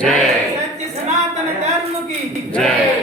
जय। सत्य सनातन धर्म की जय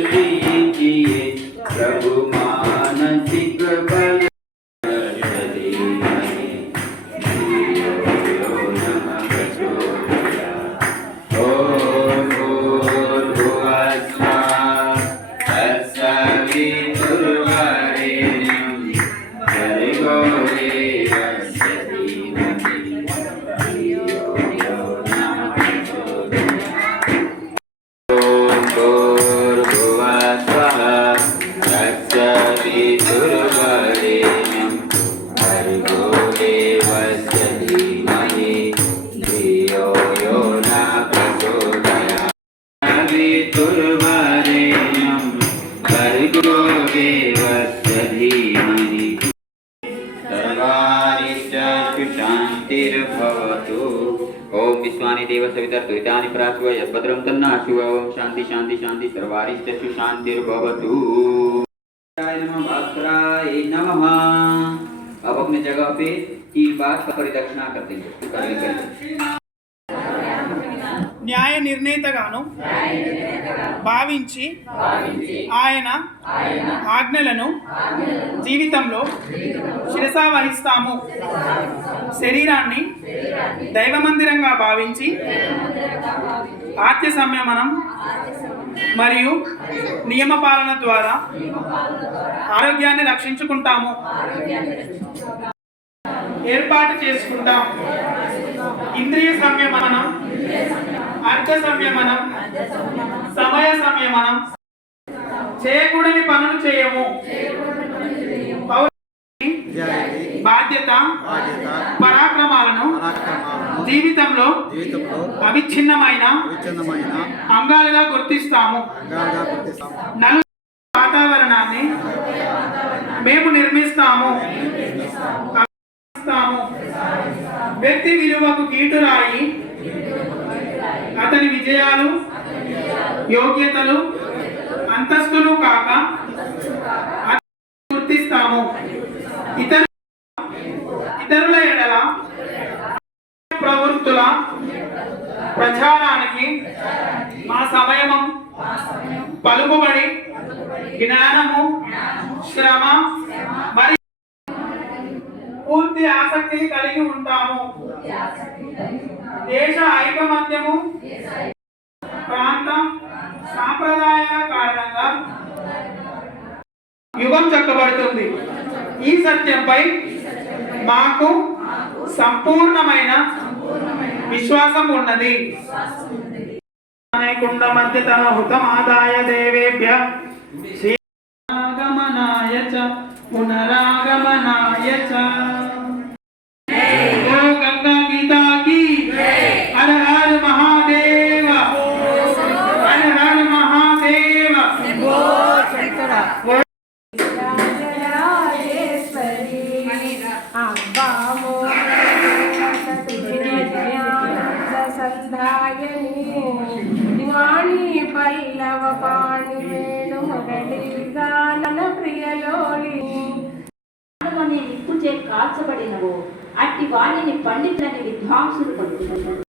ಮಾನಸಿಕ ಬಲ शान्तिर्भवतु ॐ विश्वानि देव सवितर्तु इतानि प्रासुव यद्भद्रं तन्नाशु ॐ शान्ति शान्ति शान्ति सर्वारिष्टस्तु शान्तिर्भवतु नमः अब अपने जगह पे तीन बार परिदक्षिणा करते हैं। న్యాయ నిర్ణేతగాను భావించి ఆయన ఆజ్ఞలను జీవితంలో శిరసా వహిస్తాము శరీరాన్ని దైవ మందిరంగా భావించి ఆత్య సంయమనం మరియు నియమ పాలన ద్వారా ఆరోగ్యాన్ని రక్షించుకుంటాము. ఏర్పాటు చేసుకుంటాం. ఇంద్రియ సంయమనం అర్థ సంయమనం సమయ సంయమనం చేయకూడని పనులు చేయము. బాధ్యత పరాక్రమాలను జీవితంలో అవిచ్ఛిన్నమైన అంగాలుగా గుర్తిస్తాము. నలు వాతావరణాన్ని మేము నిర్మిస్తాము. వ్యక్తి విలువకు కీటురాయి అతని విజయాలు యోగ్యతలు అంతస్తులు కాక గుర్తిస్తాము. ఇతరు ఇతరుల ఎడల ప్రవృత్తుల ప్రచారానికి మా సమయమం పలుకుబడి జ్ఞానము శ్రమ మరియు పూర్తి ఆసక్తిని కలిగి ఉంటాము. దేశ ఐకమత్యము ప్రాంతం సాంప్రదాయాల కారణంగా యుగం చెక్కబడుతుంది. ఈ సత్యంపై మాకు సంపూర్ణమైన విశ్వాసం ఉన్నది. కుండ మధ్యత హుతమాదాయ దేవేభ్య శ్రీరాగమనాయ చ పునరాగమనాయ చ పల్లవ పాణి వేణు మురళి ప్రియలోని ప్రియలోలి అనే కాల్చబడినవో అట్టి వారిని పండితులని విద్వాంసులు పలుకుతున్నారు.